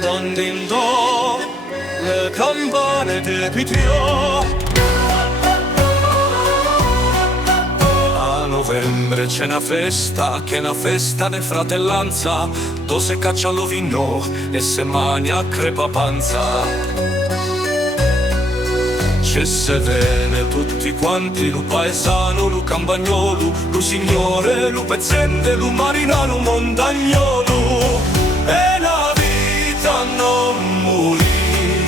Dondindò le campane di Pitiò. A novembre c'è una festa, che è una festa di fratellanza, dove si caccia l'ovino e se mangia crepa panza. Ci se vede tutti quanti, lu paesano, lu campagnolo, lu signore, lu pezzente, lu marinano, montagnolo. E la vita non morì,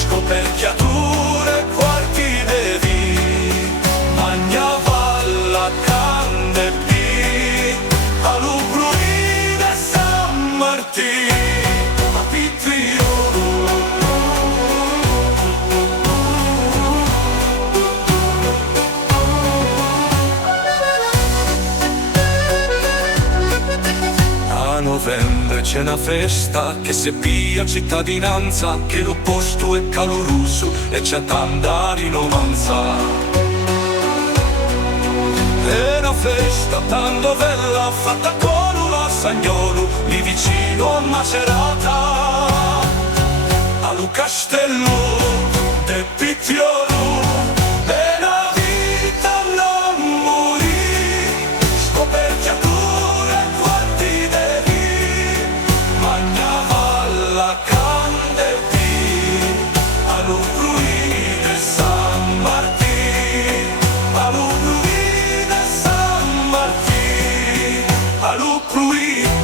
scoperchiature, quarti de vì, magnava la cande pì, a lu bruine San Martì, a Pitriolo. A novembre c'è una festa che se pia cittadinanza, che lo posto è caloroso e c'è tanta rinovanza. È una festa tanto bella fatta con la Sagnolo, lì vicino a Macerata, al castello de Pitiolo. E la vita non morì, scoperchiature, quarti de vì, magnava la cande pì, allo bruine San Martì, allo bruine San Martì, allo bruine.